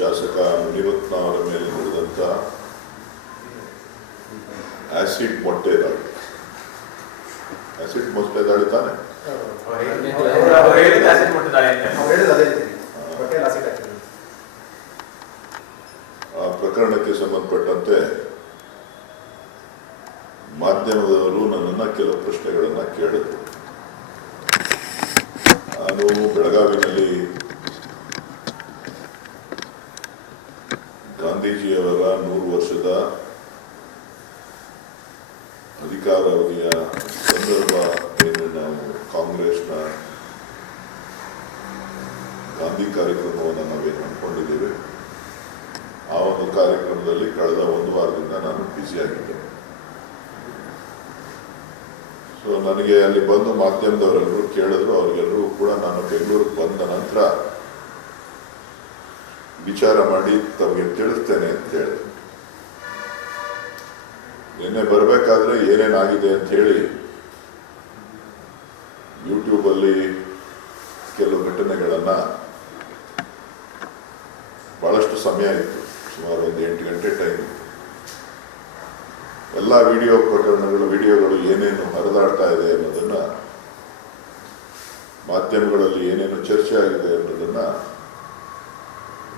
ಶಾಸಕ ಮುನಿರತ್ನ ಅವರ ಮೇಲೆ ನಡೆದಂಥ ಆಸಿಡ್ ಮೊಟ್ಟೆ ದಾಳಿ. ಆಸಿಡ್ ಮೊಟ್ಟೆ ದಾಳಿ ತಾನೆ? ಆ ಪ್ರಕರಣಕ್ಕೆ ಸಂಬಂಧಪಟ್ಟಂತೆ ಮಾಧ್ಯಮದವರು ನನ್ನನ್ನು ಕೆಲವು ಪ್ರಶ್ನೆಗಳನ್ನು ಕೇಳಿದ್ರು. ನಾನು ಬೆಳಗಾವಿನಲ್ಲಿ ಗಾಂಧೀಜಿಯವರ 100 ವರ್ಷದ ಅಧಿಕಾರಾವಧಿಯ ಸಂದರ್ಭ ಏನು ನಾವು ಕಾಂಗ್ರೆಸ್ನ ಗಾಂಧಿ ಕಾರ್ಯಕ್ರಮವನ್ನು ನಾವೇನು ಅಂದ್ಕೊಂಡಿದ್ದೇವೆ, ಆ ಒಂದು ಕಾರ್ಯಕ್ರಮದಲ್ಲಿ ಕಳೆದ 1 ವಾರದಿಂದ ನಾನು ಬ್ಯುಸಿಯಾಗಿದ್ದೆ. ಸೊ ನನಗೆ ಅಲ್ಲಿ ಬಂದು ಮಾಧ್ಯಮದವರೆಲ್ಲರೂ ಕೇಳಿದ್ರು. ಅವರಿಗೆಲ್ಲರೂ ಕೂಡ ನಾನು ಬೆಂಗಳೂರಿಗೆ ಬಂದ ನಂತರ ವಿಚಾರ ಮಾಡಿ ತಮಗೆ ತಿಳಿಸ್ತೇನೆ ಅಂತ ಹೇಳಿದೆ. ನಿನ್ನೆ ಬರಬೇಕಾದ್ರೆ ಏನೇನಾಗಿದೆ ಅಂತ ಹೇಳಿ ಯೂಟ್ಯೂಬಲ್ಲಿ ಕೆಲವು ಘಟನೆಗಳನ್ನು ಬಹಳಷ್ಟು ಸಮಯ ಇತ್ತು, ಸುಮಾರು ಒಂದು 8 ಗಂಟೆ ಟೈಮ್ ಇತ್ತು. ಎಲ್ಲ ವಿಡಿಯೋಗಳು ಏನೇನು ಹರಿದಾಡ್ತಾ ಇದೆ ಅನ್ನೋದನ್ನು, ಮಾಧ್ಯಮಗಳಲ್ಲಿ ಏನೇನು ಚರ್ಚೆ ಆಗಿದೆ ಅನ್ನೋದನ್ನು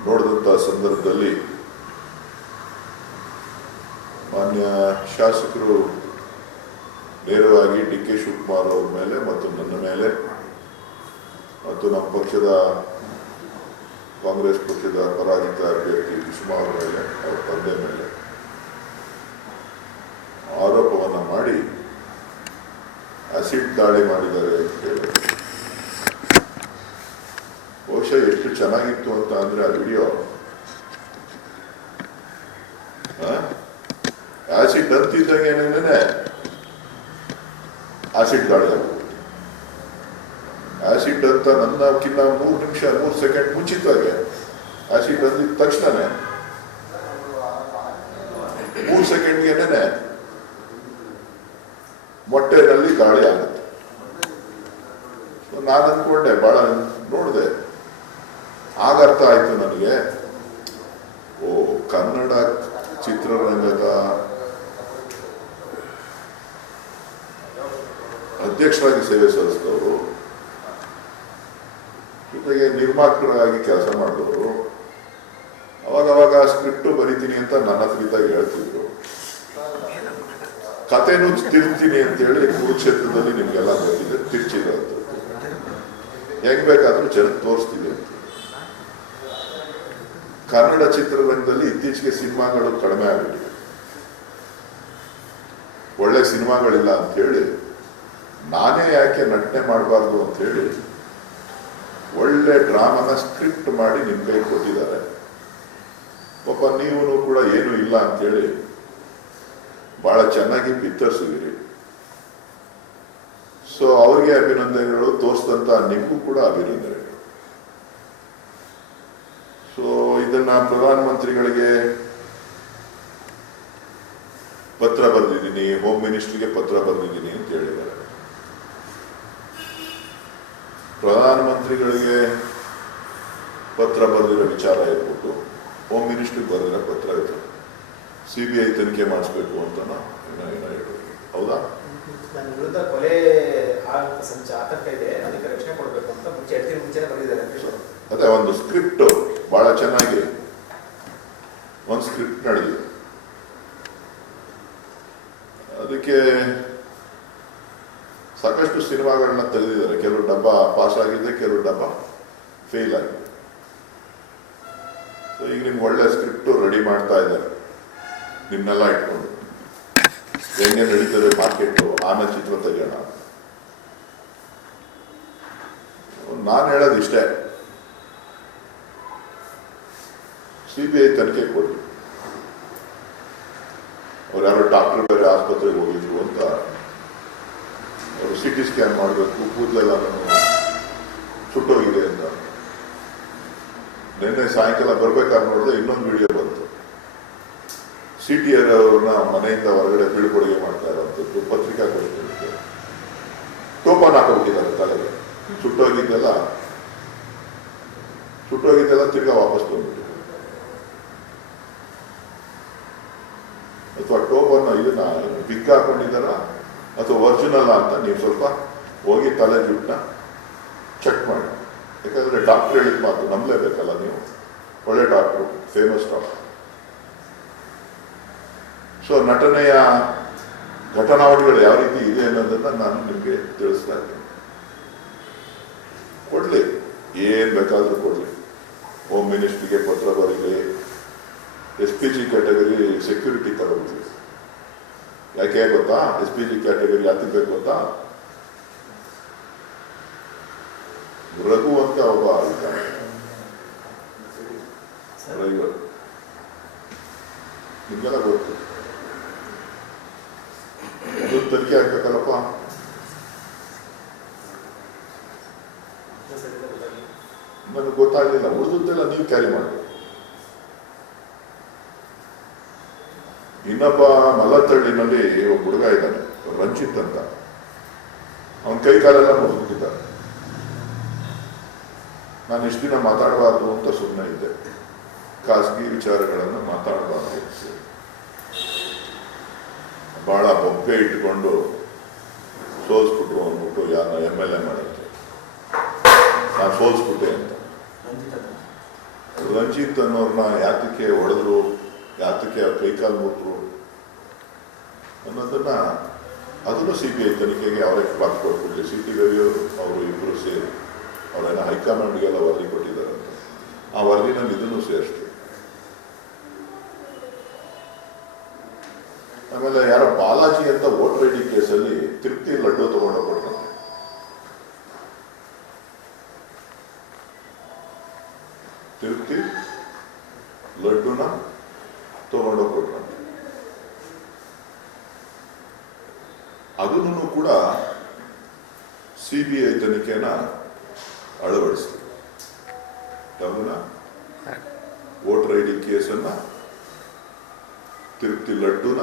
ನೋಡಿದಂಥ ಸಂದರ್ಭದಲ್ಲಿ ಮಾನ್ಯ ಶಾಸಕರು ನೇರವಾಗಿ DK ಶಿವಕುಮಾರ್ ಅವ್ರ ಮೇಲೆ ಮತ್ತು ನನ್ನ ಮೇಲೆ ಮತ್ತು ನಮ್ಮ ಪಕ್ಷದ ಕಾಂಗ್ರೆಸ್ ಪಕ್ಷದ ಪರಾಜಿತ ಅಭ್ಯರ್ಥಿ ಕುಸುಮಾ ಅವರ ಮೇಲೆ, ಅವರ ತಂದೆ ಮೇಲೆ ಆರೋಪವನ್ನು ಮಾಡಿ ಆಸಿಡ್ ದಾಳಿ ಮಾಡಿದ್ದಾರೆ ಅಂತ ಹೇಳಿ. ಬಹುಶಃ ಎಷ್ಟು ಚೆನ್ನಾಗಿತ್ತು ಅಂತ ಅಂದ್ರೆ ಆ ವಿಡಿಯೋ, ಆಸಿಡ್ ಅಂತಿದ್ದಂಗೆ ಏನೇನೆ ಆಸಿಡ್ ದಾಳಿ ಆಗುತ್ತೆ. ಆಸಿಡ್ ಅಂತ ನನ್ನಕ್ಕಿಂತ 3 ನಿಮಿಷ 3 ಸೆಕೆಂಡ್ ಮುಂಚಿತವಾಗಿ ಆಸಿಡ್ ಅಂದಿದ ತಕ್ಷಣನೇ 3 ಸೆಕೆಂಡ್ಗೆನೇ ಮೊಟ್ಟೆನಲ್ಲಿ ಗಾಳಿ ಆಗುತ್ತೆ. ನಾನು ಅಂದ್ಕೊಂಡೆ, ಬಹಳ ನೋಡಿದೆ, ಆಗ ಅರ್ಥ ಆಯ್ತು ನನಗೆ, ಓ ಕನ್ನಡ ಚಿತ್ರರಂಗದ ಅಧ್ಯಕ್ಷರಾಗಿ ಸೇವೆ ಸಲ್ಲಿಸಿದವರು, ಜೊತೆಗೆ ನಿರ್ಮಾಪಕರಾಗಿ ಕೆಲಸ ಮಾಡಿದವರು, ಅವಾಗವಾಗ ಸ್ಕ್ರಿಪ್ಟು ಬರಿತೀನಿ ಅಂತ ನನ್ನ ಹತ್ರ ಹೇಳ್ತಿದ್ರು. ಕಥೆನೂ ತಿರ್ತೀನಿ ಅಂತೇಳಿ ಕುರುಕ್ಷೇತ್ರದಲ್ಲಿ ನಿಮ್ಗೆಲ್ಲ ಗೊತ್ತಿದೆ, ತಿರ್ಚಿರೋದು ಹೆಂಗ್ ಬೇಕಾದ್ರೂ ಜನ ತೋರಿಸ್ತೀವಿ ಅಂತ. ಕನ್ನಡ ಚಿತ್ರರಂಗದಲ್ಲಿ ಇತ್ತೀಚೆಗೆ ಸಿನಿಮಾಗಳು ಕಡಿಮೆ ಆಗಿಬಿಟ್ಟಿದೆ, ಒಳ್ಳೆ ಸಿನಿಮಾಗಳಿಲ್ಲ ಅಂತ ಹೇಳಿ ನಾನೇ ಯಾಕೆ ನಟನೆ ಮಾಡಬಾರ್ದು ಅಂತ ಹೇಳಿ ಒಳ್ಳೆ ಡ್ರಾಮಾನ ಸ್ಕ್ರಿಪ್ಟ್ ಮಾಡಿ ನಿಮ್ ಕೈ ಕೊಟ್ಟಿದ್ದಾರೆ. ಪಾಪ ನೀವು ಕೂಡ ಏನು ಇಲ್ಲ ಅಂತ ಹೇಳಿ ಬಹಳ ಚೆನ್ನಾಗಿ ಬಿತ್ತರಿಸಿದಿರಿ. ಸೊ ಅವ್ರಿಗೆ ಅಭಿನಂದನೆಗಳು, ತೋರಿಸಿದಂತ ನಿಮಗೂ ಕೂಡ ಅಭಿನಂದನೆಗಳು. ಸೊ ಇದನ್ನ ಪ್ರಧಾನಮಂತ್ರಿಗಳಿಗೆ ಪತ್ರ ಬರೆದಿದ್ದೀನಿ, ಹೋಮ್ ಮಿನಿಸ್ಟ್ರಿಗೆ ಪತ್ರ ಬರೆದಿದ್ದೀನಿ ಅಂತ ಹೇಳಿದ್ದಾರೆ. ಪ್ರಧಾನಮಂತ್ರಿಗಳಿಗೆ ಪತ್ರ ಬರೆದಿರೋ ವಿಚಾರ ಇರ್ಬೋದು, ಹೋಮ್ ಮಿನಿಸ್ಟ್ರಿಗೆ ಬರೆದಿರೋ ಪತ್ರ ಇತ್ತು, CBI ತನಿಖೆ ಮಾಡಿಸ್ಬೇಕು ಅಂತ ಏನೋ ಹೇಳೋದು. ಹೌದಾ? ನನ್ನ ವಿರುದ್ಧ ಕೊಲೆ ಆತಂಕ ಇದೆ, ಅದಕ್ಕೆ ರಕ್ಷಣೆ ಕೊಡಬೇಕು ಅಂತ ಮುಂಚೆ ಬರೆದಿದ್ದಾರೆ. ಅದೇ ಒಂದು ಸ್ಕ್ರಿಪ್ಟ್ ಬಹಳ ಚೆನ್ನಾಗಿ ಒಂದು ಸ್ಕ್ರಿಪ್ಟ್ ನಡೆದಿದೆ. ಅದಕ್ಕೆ ಸಾಕಷ್ಟು ಸಿನಿಮಾಗಳನ್ನ ತೆಗೆದಿದ್ದಾರೆ. ಕೆಲವು ಡಬ್ಬ ಪಾಸ್ ಆಗಿದೆ, ಕೆಲವು ಡಬ್ಬ ಫೇಲ್ ಆಗಿದೆ. ಸೊ ಈಗ ನಿಮ್ಗೆ ಒಳ್ಳೆ ಸ್ಕ್ರಿಪ್ಟ್ ರೆಡಿ ಮಾಡ್ತಾ ಇದ್ದಾರೆ, ನಿಮ್ನೆಲ್ಲ ಇಟ್ಕೊಂಡು ಹೆಂಗೆ ನಡೀತದೆ ಮಾರ್ಕೆಟ್, ಆಮೇಲೆ ಚಿತ್ರ ತೆಗೆಯೋಣ. ನಾನು ಹೇಳೋದು ಇಷ್ಟೇ, CBI ತನಿಖೆ ಕೊಡಿ. ಅವ್ರು ಯಾರೋ ಡಾಕ್ಟರ್ ಬೇರೆ ಆಸ್ಪತ್ರೆಗೆ ಹೋಗಿದ್ರು ಅಂತ, ಅವರು CT ಸ್ಕ್ಯಾನ್ ಮಾಡಬೇಕು, ಕೂದಲೆಲ್ಲ ಸುಟ್ಟೋಗಿದೆ ಅಂತ. ನಿನ್ನೆ ಸಾಯಂಕಾಲ ಬರ್ಬೇಕಾದ್ರೆ ನೋಡಿದ್ರೆ ಇನ್ನೊಂದು ವಿಡಿಯೋ ಬಂತು, CTR ಅವ್ರನ್ನ ಮನೆಯಿಂದ ಹೊರಗಡೆ ಬೀಳ್ಕೊಡುಗೆ ಮಾಡ್ತಾ ಇರೋಂಥದ್ದು ಪತ್ರಿಕಾಗೋಷ್ಠಿಯಲ್ಲಿ ಟೋಪನ್ ಹಾಕೋಬಿಟ್ಟಿದ್ದಾರೆ ತಲೆಗೆ. ಸುಟ್ಟೋಗಿದ್ದೆಲ್ಲ ತಿರ್ಗಾ ವಾಪಸ್ ಬಂದ್ಬಿಟ್ಟು ಇದನ್ನ ಬಿಗ್ ಹಾಕೊಂಡಿದಾರ ಅಥವಾ ಒರಿಜಿನಲ್ ಅಂತ ನೀವು ಸ್ವಲ್ಪ ಹೋಗಿ ತಲೆ ಜುಟ್ಟನ್ನ ಚೆಕ್ ಮಾಡಿ. ಯಾಕಂದ್ರೆ ಡಾಕ್ಟರ್ ಹೇಳಿದ ಮಾತು ನಂಬಲೇಬೇಕಲ್ಲ ನೀವು, ಒಳ್ಳೆ ಡಾಕ್ಟ್ರು, ಫೇಮಸ್ ಡಾಕ್ಟರ್. ಸೊ ನಟನೆಯ ಘಟನಾವಳಿಗಳು ಯಾವ ರೀತಿ ಇದೆ ಅನ್ನೋದನ್ನ ನಾನು ನಿಮಗೆ ತಿಳಿಸ್ತಾ ಇದ್ದೀನಿ. ಕೊಡ್ಲಿ, ಏನ್ ಬೇಕಾದ್ರೂ ಕೊಡ್ಲಿ. ಹೋಮ್ ಮಿನಿಸ್ಟ್ರಿಗೆ ಪತ್ರ ಬರೀಲಿ, SPG ಕ್ಯಾಟಗರಿ ಸೆಕ್ಯೂರಿಟಿ ತಗೋಬಿಡ್ಲಿ. ಯಾಕೆ ಗೊತ್ತಾ? SPG ಕ್ಯಾಟಗರಿ ಯಾತಕ್ಕೆ ಬೇಕು ಗೊತ್ತಾ? ರಘು ಅಂತ ಒಬ್ಬ ಇದ್ದಾನೆ, ಡ್ರೈವರ್, ನಿಮ್ಗೆಲ್ಲ ಗೊತ್ತು. ಅದು ತನಿಖೆ ಆಗ್ಬೇಕಲ್ಲಪ್ಪ. ನನಗೆ ಗೊತ್ತಾಗಲಿಲ್ಲ, ಉಳಿದದ್ದೆಲ್ಲ ನೀವು ಕ್ಯಾರಿ ಮಾಡಿ. ಇನ್ನೊಬ್ಬ ಮಲ್ಲತ್ತಳ್ಳಿನಲ್ಲಿ ಒಬ್ಬ ಹುಡುಗ ಇದ್ದಾನೆ, ರಂಜಿತ್ ಅಂತ. ಅವನ ಕೈ ಕಾಲೆಲ್ಲ ಮುರಿದ್ಬಿಟ್ಟಿದ್ದಾರೆ. ನಾನು ಇಷ್ಟು ದಿನ ಮಾತಾಡಬಾರ್ದು ಅಂತ ಸುಮ್ಮನೆ ಇದ್ದೆ, ಖಾಸಗಿ ವಿಚಾರಗಳನ್ನು ಮಾತಾಡಬಾರ್ದು. ಬಹಳ ಬೊಬ್ಬೆ ಇಟ್ಕೊಂಡು ಸೋಲ್ಸ್ಬಿಟ್ರು ಅಂದ್ಬಿಟ್ಟು ಯಾರನ್ನ MLA ಮಾಡಕ್ಕೆ ನಾನು ಸೋಲ್ಸ್ಬಿಟ್ಟೆ ಅಂತ. ರಂಜಿತ್ ಅನ್ನೋರ್ನ ಯಾತಕ್ಕೆ ಹೊಡೆದ್ರು, ಯಾತಕ್ಕೆ ಅವ್ರ ಕೈಕಾಲು ಮುಟ್ರು ಅನ್ನೋದನ್ನ ಅದನ್ನು CBI ತನಿಖೆಗೆ ಅವರೇ ಮಾತು ಕೊಟ್ಬಿಡ್ಲಿ. CT ರವಿಯವರು ಅವರು ಇಬ್ಬರು ಸೇರಿ ಅವರೆಲ್ಲ ಹೈಕಮಾಂಡ್ಗೆಲ್ಲ ವರದಿ ಕೊಟ್ಟಿದ್ದಾರಂತೆ. ಆ ವರದಿನಲ್ಲಿ ಇದನ್ನು ಸೇರಿಸ್ತೀವಿ. ಆಮೇಲೆ ಯಾರೋ ಬಾಲಾಜಿ ಅಂತ ವೋಟರ್ ID ಕೇಸಲ್ಲಿ ತಿರುಪ್ತಿ ಲಡ್ಡು ತಗೊಂಡೋಗ್ಬಿಟ್ರಂತೆ. ತಿರುಪ್ತಿ ಲಡ್ಡುನ ತಗೊಂಡೋಗ್ಬಿಟ್ರಂತೆ. ಅದನ್ನು ಕೂಡ CBI ತನಿಖೆನ ಅಳವಡಿಸಿ ಅದನ್ನ ವೋಟರ್ ID ಕೇಸನ್ನ, ತಿರುಪ್ತಿ ಲಡ್ಡುನ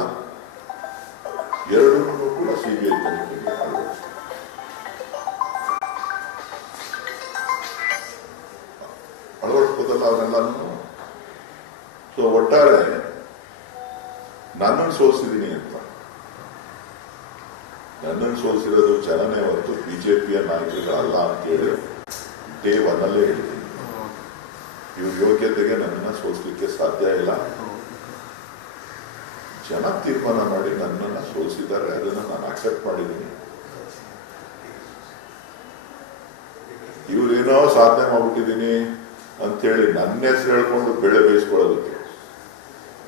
ಎರಡನ್ನೂ ಕೂಡ CBI ತನಿಖೆಗೆ ಅಳವಡಿಸಿ. ಅಳವಡಿಸ್ಬೋದಲ್ಲ ಅವರೆಲ್ಲನೂ. ಸೊ ಒಟ್ಟಾರೆ ನನ್ನನ್ನು ಸೋಲಿಸಿದ್ದೀನಿ ಅಂತ. ನನ್ನನ್ನು ಸೋಲಿಸಿರೋದು ಜನನೇ ಹೊರತು BJPಯ ನಾಯಕರುಗಳಲ್ಲ ಅಂತೇಳಿ ಡೇ 1 ಅಲ್ಲೇ ಹೇಳಿದ್ದೀನಿ. ಇವ್ರ ಯೋಗ್ಯತೆಗೆ ನನ್ನನ್ನು ಸೋಲಿಸಲಿಕ್ಕೆ ಸಾಧ್ಯ ಇಲ್ಲ. ಜನ ತೀರ್ಮಾನ ಮಾಡಿ ನನ್ನನ್ನು ಸೋಲಿಸಿದ್ದಾರೆ, ಅದನ್ನು ನಾನು ಅಕ್ಸೆಪ್ಟ್ ಮಾಡಿದ್ದೀನಿ. ಇವ್ರೇನೋ ಸಾಧನೆ ಮಾಡ್ಬಿಟ್ಟಿದ್ದೀನಿ ಅಂತೇಳಿ ನನ್ನ ಹೆಸರು ಹೇಳ್ಕೊಂಡು ಬೆಳೆ ಬೇಯಿಸ್ಕೊಳ್ಳೋದಕ್ಕೆ,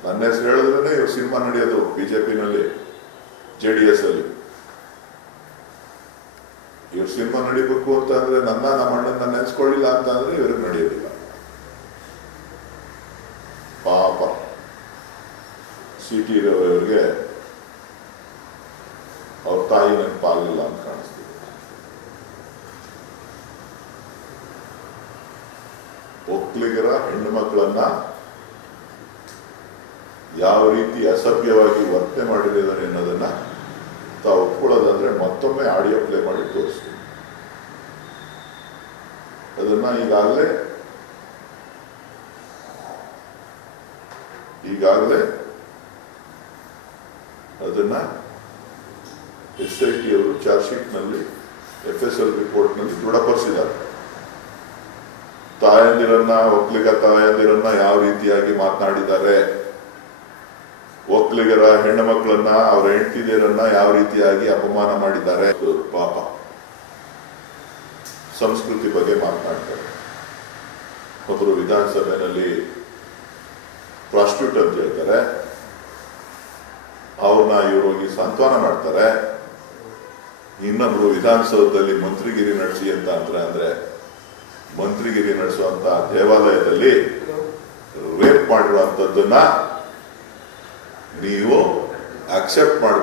ನನ್ನ ಹೆಸರು ಹೇಳಿದ್ರೆ ಇವ್ರು ಸಿನಿಮಾ ನಡೆಯೋದು BJPನಲ್ಲಿ, JDS ಅಲ್ಲಿ. ಇವ್ರು ಸಿನಿಮಾ ನಡಿಬೇಕು ಅಂತ ಅಂದ್ರೆ ನಮ್ಮ ಅಣ್ಣನ ನೆನೆಸ್ಕೊಳ್ಳಿಲ್ಲ ಅಂತ ಅಂದ್ರೆ ಇವ್ರಿಗೆ ನಡೆಯೋದಿಲ್ಲ. ಪಾಪ CT ರವಿಯವರಿಗೆ ಅವ್ರ ತಾಯಿ ನೆನಪಾಗಲಿಲ್ಲ ಅಂತ ಕಾಣಿಸ್ತಿದೆ. ಒಕ್ಕಲಿಗರ ಹೆಣ್ಣು ಮಕ್ಕಳನ್ನ ಯಾವ ರೀತಿ ಅಸಭ್ಯವಾಗಿ ವರ್ತನೆ ಮಾಡಿದ್ದಾರೆ ಅನ್ನೋದನ್ನ ತಾವು ಒಪ್ಕೊಳ್ಳೋದಂದ್ರೆ ಮತ್ತೊಮ್ಮೆ ಆಡಿಯೋ ಪ್ಲೇ ಮಾಡಿ ತೋರಿಸ್ತೀವಿ. ಅದನ್ನ ಈಗಾಗಲೇ ಅದನ್ನ SIT ಅವರು ಚಾರ್ಜ್ ಶೀಟ್ ನಲ್ಲಿ, FSL ರಿಪೋರ್ಟ್ ನಲ್ಲಿ ದೃಢಪಡಿಸಿದ್ದಾರೆ. ತಾಯಂದಿರನ್ನ, ಒಕ್ಕಲಿಗ ತಾಯಂದಿರನ್ನ ಯಾವ ರೀತಿಯಾಗಿ ಮಾತನಾಡಿದ್ದಾರೆ, ಒಕ್ಕಲಿಗರ ಹೆಣ್ಣು ಮಕ್ಕಳನ್ನ, ಅವರ ಹೆಂಡತಿಯರನ್ನ ಯಾವ ರೀತಿಯಾಗಿ ಅಪಮಾನ ಮಾಡಿದ್ದಾರೆ. ಪಾಪ ಸಂಸ್ಕೃತಿ ಬಗ್ಗೆ ಮಾತನಾಡ್ತಾರೆ. ಒಬ್ಬರು ವಿಧಾನಸಭೆಯಲ್ಲಿ ಪ್ರಾಸ್ಟಿಟ್ಯೂಟ್ ಅಂತ ಹೇಳ್ತಾರೆ, ಅವ್ರನ್ನ ಇವರು ಹೋಗಿ ಸಾಂತ್ವನ ಮಾಡ್ತಾರೆ. ಇನ್ನೊಬ್ರು ವಿಧಾನಸೌಧದಲ್ಲಿ ಮಂತ್ರಿಗಿರಿ ನಡೆಸಿ ಅಂತ ಅಂದ್ರೆ ಮಂತ್ರಿಗಿರಿ ನಡೆಸುವಂತ ದೇವಾಲಯದಲ್ಲಿ ರೇಪ್ ಮಾಡಿರುವಂತದ್ದನ್ನ ನೀವು ಅಕ್ಸೆಪ್ಟ್ ಮಾಡಿ